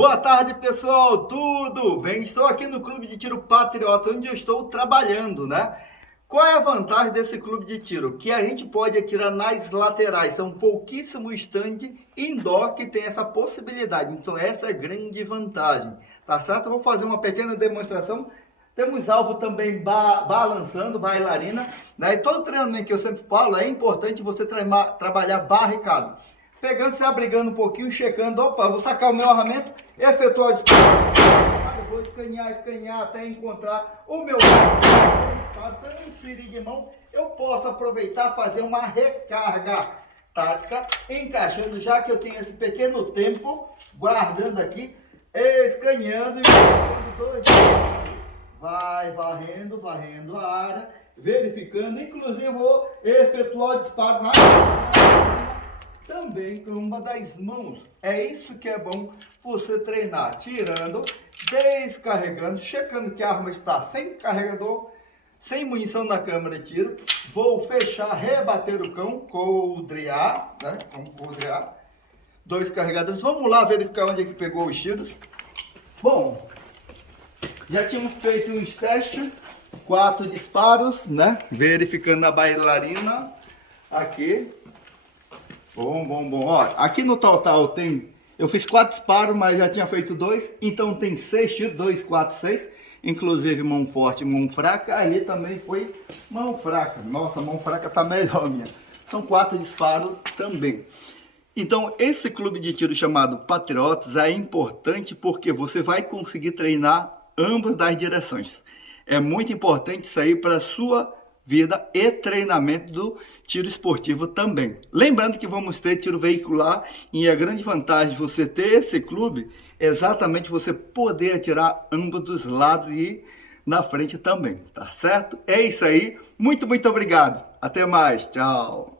Boa tarde, pessoal, tudo bem? Estou aqui no Clube de Tiro Patriota, onde eu estou trabalhando, né? Qual é a vantagem desse clube de tiro? Que a gente pode atirar nas laterais, são pouquíssimos stand indoor que tem essa possibilidade, então essa é a grande vantagem, tá certo? Eu vou fazer uma pequena demonstração. Temos alvo também balançando, bailarina, né? E todo treinamento que eu sempre falo, é importante você trabalhar barricado. Pegando, se abrigando um pouquinho, checando, opa, vou sacar o meu armamento, efetuar a disparo, vou escanear até encontrar o meu transferir de mão, eu posso aproveitar fazer uma recarga tática, encaixando, já que eu tenho esse pequeno tempo, guardando aqui, escaneando e dois. Vai varrendo a área, verificando, inclusive vou efetuar o disparo na também com uma das mãos. É isso que é bom você treinar, tirando, descarregando, checando que a arma está sem carregador, sem munição na câmara de tiro. Vou fechar, rebater o cão, coldrear, né? Vamos coldrear. 2 carregadores. Vamos lá verificar onde é que pegou os tiros. Bom, já tínhamos feito uns testes, 4 disparos, né? Verificando a bailarina aqui. Bom. Ó, aqui no total eu fiz 4 disparos, mas já tinha feito 2, então tem 6 tiros, 2, 4, 6, inclusive mão forte e mão fraca. Ali também foi mão fraca. Nossa, mão fraca tá melhor minha. São 4 disparos também. Então, esse clube de tiro chamado Patriotas é importante porque você vai conseguir treinar ambas das direções. É muito importante isso aí para a sua vida e treinamento do tiro esportivo também. Lembrando que vamos ter tiro veicular e a grande vantagem de você ter esse clube é exatamente você poder atirar ambos dos lados e na frente também, tá certo? É isso aí. Muito obrigado. Até mais. Tchau.